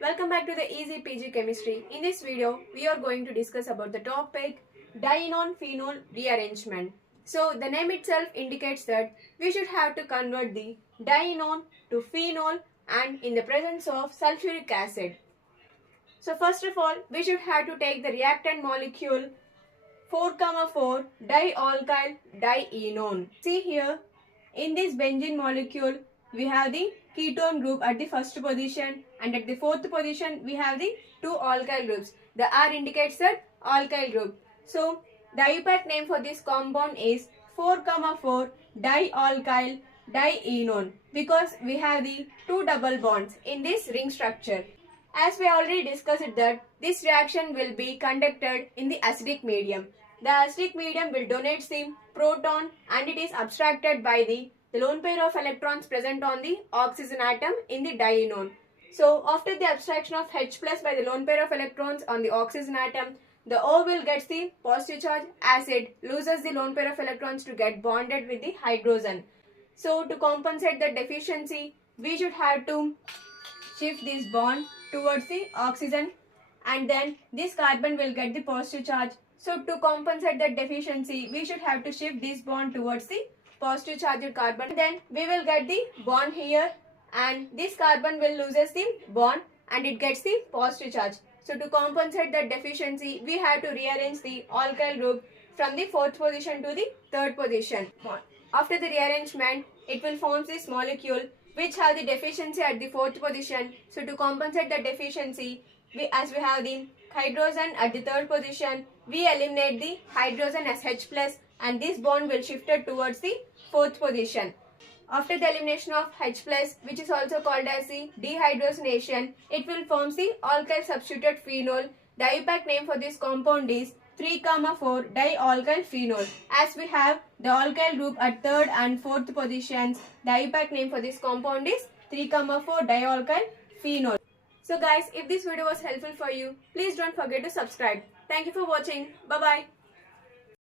Welcome back to the Easy PG Chemistry. In this video, we are going to discuss about the topic dienone-phenol rearrangement. So, the name itself indicates that we should have to convert the dienone to phenol and in the presence of sulfuric acid. So, first of all, we should have to take the reactant molecule 4,4 dialkyl dienone. See here, in this benzene molecule, we have the ketone group at the first position and at the fourth position we have the two alkyl groups. The R indicates that alkyl group. So the IUPAC name for this compound is 4,4 dialkyl dienone because we have the two double bonds in this ring structure. As we already discussed that this reaction will be conducted in the acidic medium. The acidic medium will donate the proton and it is abstracted by the lone pair of electrons present on the oxygen atom in the dienone. So after the abstraction of H plus by the lone pair of electrons on the oxygen atom, the O will get the positive charge as it loses the lone pair of electrons to get bonded with the hydrogen. So to compensate the deficiency, we should have to shift this bond towards the oxygen and then this carbon will get the positive charge. So to compensate that deficiency, we should have to shift this bond towards the positive charged carbon. Then we will get the bond here and this carbon will loses the bond and it gets the positive charge. So to compensate that deficiency, we have to rearrange the alkyl group from the fourth position to the third position. After the rearrangement, it will form this molecule which have the deficiency at the fourth position. So to compensate the deficiency, as we have the hydrogen at the third position, we eliminate the hydrogen as H plus and this bond will shift towards the fourth position. After the elimination of H plus, which is also called as the dehydrogenation, it will form the alkyl substituted phenol. The IUPAC name for this compound is 3,4 dialkyl phenol. As we have the alkyl group at third and fourth positions, the IUPAC name for this compound is 3,4 dialkyl phenol. So guys, if this video was helpful for you, please don't forget to subscribe. Thank you for watching. Bye bye.